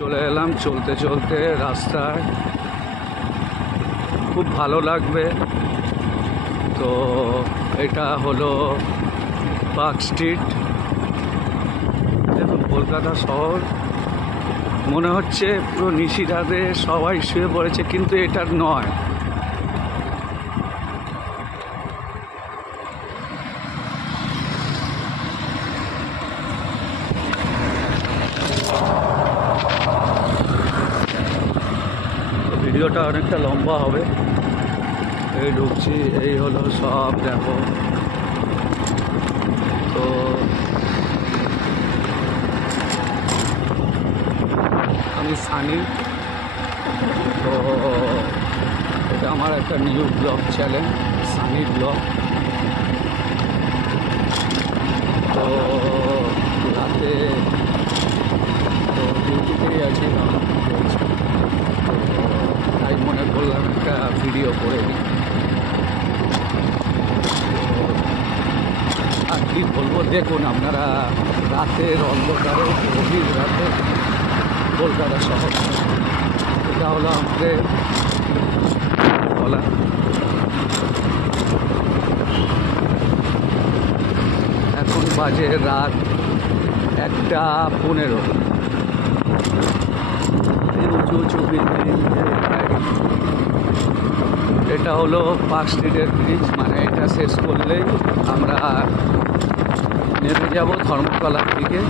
চলে এলাম চলতে চলতে রাস্তায়, খুব ভালো লাগবে। তো এটা হলো পার্ক স্ট্রিট। দেখুন কলকাতা শহর মনে হচ্ছে পুরো নিশিরাতে সবাই শুয়ে পড়েছে, কিন্তু এটা নয়। ভিডিওটা অনেকটা লম্বা হবে। এই ঢুকছি, এই হলো সব দেখো। তো আমি সানি। তো এটা আমার একটা new blog channel, Sunny blog. তো রাতে তো ডিউটিতেই আছি, তাই মনে করলাম একটা ভিডিও করে দিই। আর কি বলবো, দেখুন আপনারা রাতের অন্ধকারে, গভীর রাতে কলকাতা শহর। এটা হলো আমাদের বলা। এখন বাজে রাত 1:15। উঁচু উঁচু বিল্ডিং। এটা হলো পার্ক স্ট্রিটের ব্রিজ, মানে এটা শেষ করলেই আমরা নেমে যাব ধর্মতলার দিকে।